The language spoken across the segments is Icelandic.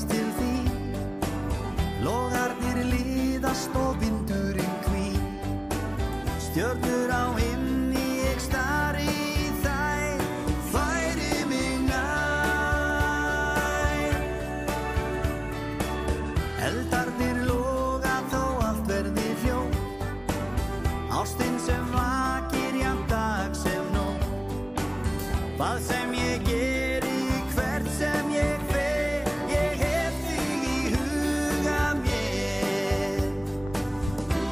best til þín. Logarnir liðast og vindurinn hvín. Stjörnur á himni ég stari í þær, færi mig nær. Eldarnir loga þó allt verði hljóð. Ástin sem vakir jafn dag sem nótt. Hvað sem ég geri, hvert sem ég fer, ég hef þig í huga mér.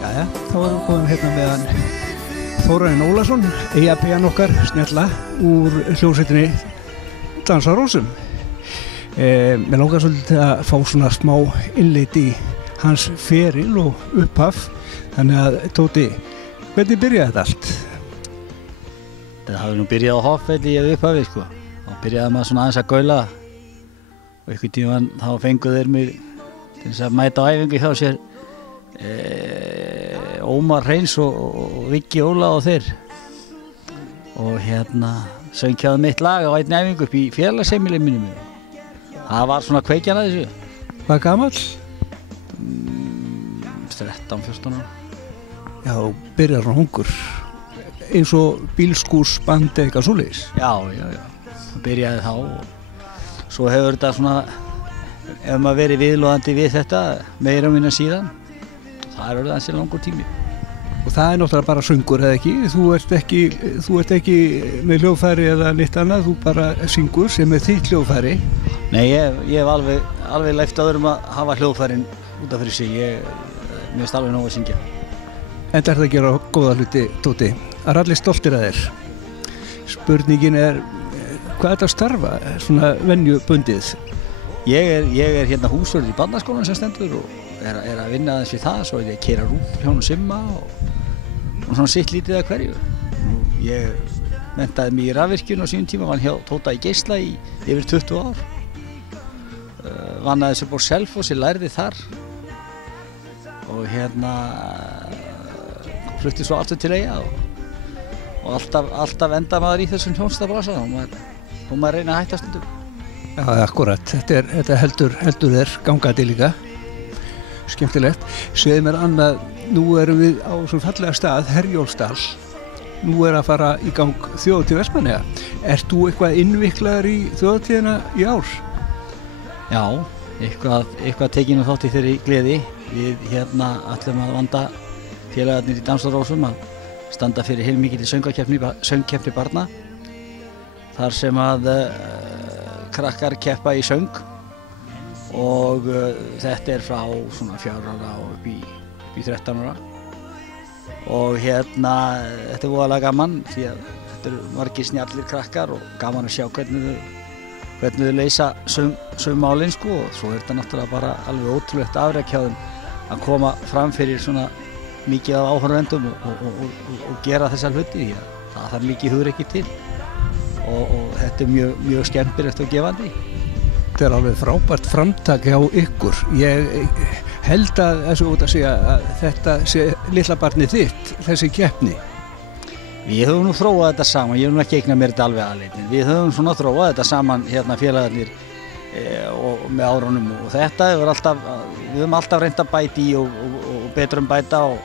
Jæja, þá erum við komin hérna með hann Þórarinn Ólason, EIA-pian okkar, snjalla, úr hljómsveitinni Dans á rósum. Mér langar svolítið að fá svona smá innlit í hans feril og upphaf. Þannig að, Tóti, hvernig byrjaði þetta allt? Það hafði nú byrjað á Hoffvelli í upphafi, sko. Þá byrjaði maður svona aðeins að gaula og einhvern tímann þá fengu þeir mig til þess að mæta á æfingu hjá sér Ómar Hreins og Viggi Óla og þeir. Og hérna söng hjá þeim eitt lag á einni æfingu upp í félagsheimili mínu. Það var svona kveikjan að þessu. Hvað gamall? 13-14 ára. Já, byrjar hann hungur. Eins og bílskúrsband eða eitthvað svoleiðis. Já. Það byrjaði þá og svo hefur þetta svona, ef maður verið viðloðandi við þetta meira og minna síðan, það er orðið ansi langur tími. Og það er náttúrulega bara söngur, eða ekki? Þú ert ekki með hljóðfæri eða neitt annað, þú bara syngur sem er þitt hljóðfæri. Nei, ég hef alveg leyft öðrum að hafa hljóðfærin út af fyrir sig. Mér finnst alveg nóg að syngja. Enda er það að gera góða hluti, Tóti. Það er allir stoltir að þér. Spurningin er, hvað er þetta að starfa, svona venjubundið? Ég er hérna húsvörður í barnaskólanum sem stendur og er að vinna aðeins við það, svo er ég að keyra rúm hjá honum Simma og svona sitt lítið að hverju. Ég menntaði mig í rafvirkjun á sínum tíma, vann hjá Tóta í Geisla í yfir 20 ár. Vann aðeins upp á Selfossi, lærði þar og hérna flutti svo aftur til Eyja og alltaf enda maður í þessum hljómsveitabransa og maður reyna að hætta stundum. Já, akkurat. Þetta heldur þér gangandi líka. Skemmtilegt. Segðu mér annað, nú erum við á svona fallega stað, Herjólfsdal. Nú er að fara í gang þjóðhátíð Vestmannaeyja. Ert þú eitthvað innviklaður í þjóðhátíðina í ár? Já, eitthvað tekið nú þátt í þeirri gleði. Við hérna ætlum að vanda félagarnir í Dans á rósum að standa fyrir heilmikilli söngkeppni barna. Þar sem að krakkar keppa í söng og þetta er frá svona 4 ára og upp í 13 ára. Og hérna, þetta er voðalega gaman því að þetta eru margir snjallir krakkar og gaman að sjá hvernig þau leysa söngmálin, sko, og svo er þetta náttúrulega bara alveg ótrúlegt afrek hjá þeim að koma fram fyrir svona mikið af áhorfendum og gera þessa hluti því að það þarf mikið hugrekki til og þetta er mjög skemmtilegt og gefandi. Þetta er alveg frábært framtak hjá ykkur. Ég held að þessu út að segja að þetta sé litla barnið þitt, þessi keppni. Við höfum nú þróað þetta saman, ég hef nú ekki eignað mér þetta alveg aðleitin. Við höfum svona þróað þetta saman hérna félagarnir og með árunum og þetta hefur alltaf, við höfum alltaf reynt að bæta í og betra bæta og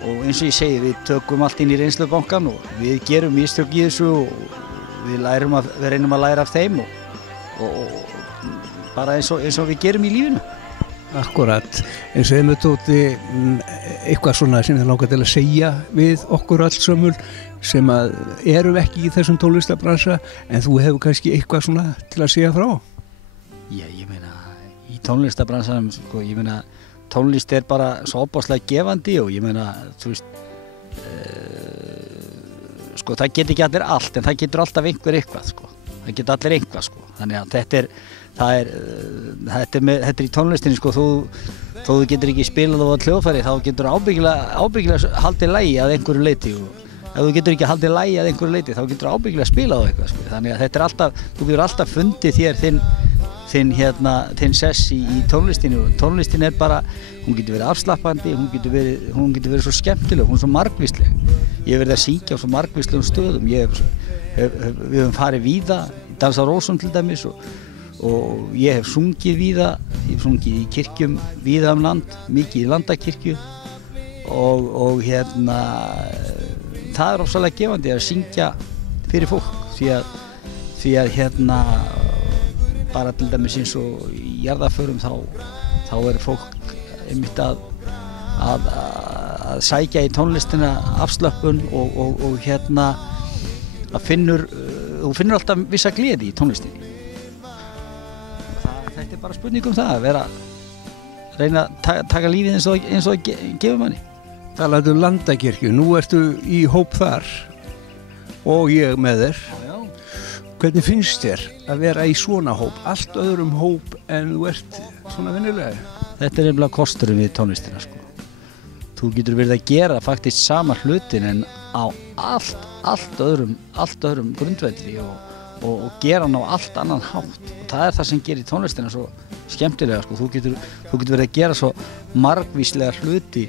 eins og ég segi, við tökum allt inn í reynslubankann og við gerum mistök í þessu og við reynum að læra af þeim og bara eins og við gerum í lífinu. Akkurat, en segðu mig Tóti eitthvað svona sem þið langar til að segja við okkur alls sömul sem að erum ekki í þessum tónlistarbransa en þú hefur kannski eitthvað svona til að segja frá? Já, ég meina, í tónlistarbransanum, sko, ég meina, tónlist er bara svo óbáslega gefandi og ég meina, þú veist, sko, það getur ekki allir allt en það getur alltaf eitthvað, sko. Það getur allir eitthvað, sko. Þannig að þetta er í tónlistinni, sko, þó þú getur ekki spilað á hljóðfæri þá getur ábyggilega haldið lagi að einhverju leyti og ef þú getur ekki haldið lagi að einhverju leyti þá getur ábyggilega spilað á eitthvað, sko. Þannig að þetta er alltaf, þú getur alltaf fundið þér þinn sess í tónlistinni og tónlistin er bara, hún getur verið afslappandi, hún getur verið svo skemmtileg, hún er svo margvísleg. Ég hef verið að syngja á svo margvíslegum stöðum, við höfum farið víða, Dans á rósum til dæmis og og ég hef sungið víða, ég hef sungið í kirkjum víða land, mikið í landakirkju og það ofsalega gefandi að syngja fyrir fólk því að bara til dæmis eins og í jarðarförum þá fólk einmitt að sækja í tónlistina afslöppun og að þú finnur alltaf vissa gleði í tónlistinni. Þetta bara spurning það að reyna að taka lífið eins og það gefur manni. Talaðu landakirkju, nú ertu í hóp þar og ég með þér. Já. Hvernig finnst þér að vera í svona hóp, allt öðrum hóp en þú ert svona venjulega? Þetta nefnilega kosturinn við tónlistina sko. Þú getur verið að gera faktisk sama hlutin en á allt öðrum grundvelli og gera hann á allt annan hátt og það það sem gerir tónlistina svo skemmtilega sko. Þú getur verið að gera svo margvíslega hluti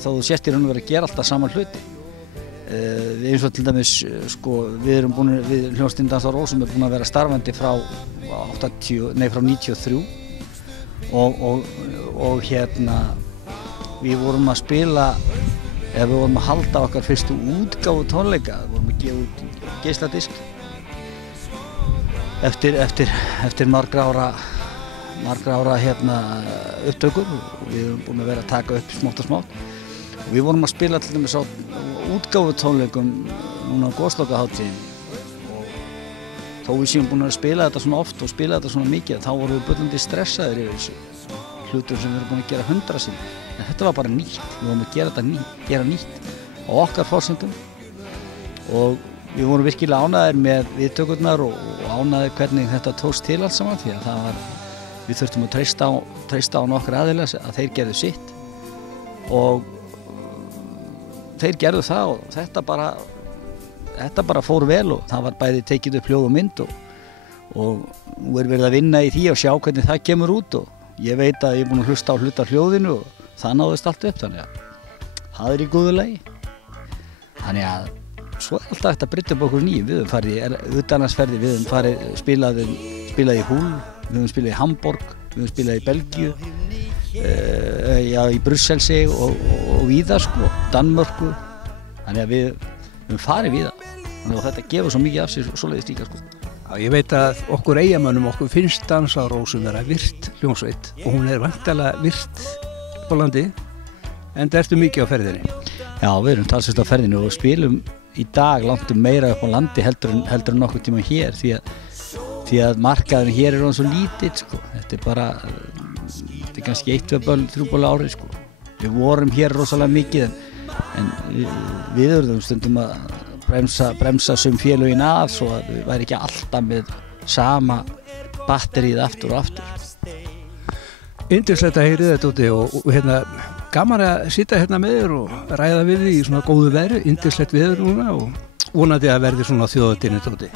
þó þú sést í raun og verið að gera alltaf sama hluti. Eins og til dæmis sko, við hljómsveitin Dansar á Rósum búin að vera starfandi frá 93 og við vorum að spila við vorum að halda okkar fyrstu útgáfu tónleika, við vorum að gefa út geisladisk eftir margra ára upptökur og við erum búin að vera að taka upp smátt og smátt og við vorum að spila til dæmis á útgáfu tónleikum núna á Goðslokahátíðinni og þó við séum búin að spila þetta svona oft og spila þetta svona mikið þá vorum við bullandi stressaðir yfir þessu hlutum sem við erum búin að gera 100 sinnum en þetta var bara nýtt, við vorum að gera nýtt á okkar forsendum og við vorum virkilega ánægðir með viðtökurnar og ánægðir hvernig þetta tókst til allt saman því að við þurftum að treysta á nokkra aðilar að þeir gerðu sitt og þeir gerðu það og þetta bara fór vel og það var bæði tekið upp hljóð og mynd og nú verið að vinna í því og sjá hvernig það kemur út og ég veit að ég búin að hlusta á hluta hljóðinu og það náðist allt upp þannig að það í góðu lagi. Þannig að svo alltaf hægt að brydda upp okkur nýjum. Við höfum farið í utanlandsferði, við höfum farið spilað í Hull, við höfum spilað í Hamborg, við höfum spilað í Belgíu, í Brusselsi og víðar sko, Danmörku. Þannig að við höfum farið víðar. Þannig að þetta gefur svo mikið af sér og svoleiðis líka sko. Já, ég veit að okkur Eyjamönnum finnst Dansar á Rósum vera virt hljómsveit og hún væntanlega virt á landi, en ertu mikið á ferðinni? Já, við erum talsvert á ferðinni og spilum í dag langtum meira upp á landi heldur en nokkuð tíma hér því að markaðurinn hér er svo lítill sko. Þetta er kannski 1-2 böll ári sko. Við vorum hér rosalega mikið en við erum stundum að bremsa sum félögin að svo að við væri ekki alltaf með sama batterið aftur og aftur. Yndislegt að heyri þetta úti og gaman að sitja með þér og ræða við þig í svona góðu veðri, yndislegt veður núna og vonandi að verði svona þjóðatíðinni úti.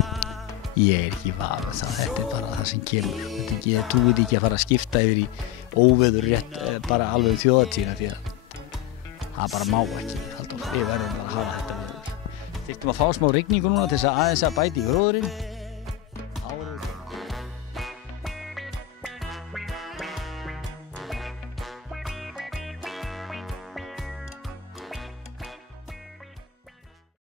Ég er ekki vafið það, þetta er bara það sem kemur. Þú veit ekki að fara að skipta yfir í óveður rétt bara alveg þjóðatíðina því að það bara má ekki, Halldór. Við verðum bara að hafa þetta veður. Þyrftum að fá smá rigningu núna til þess að aðeins að bæta í gróðurinn.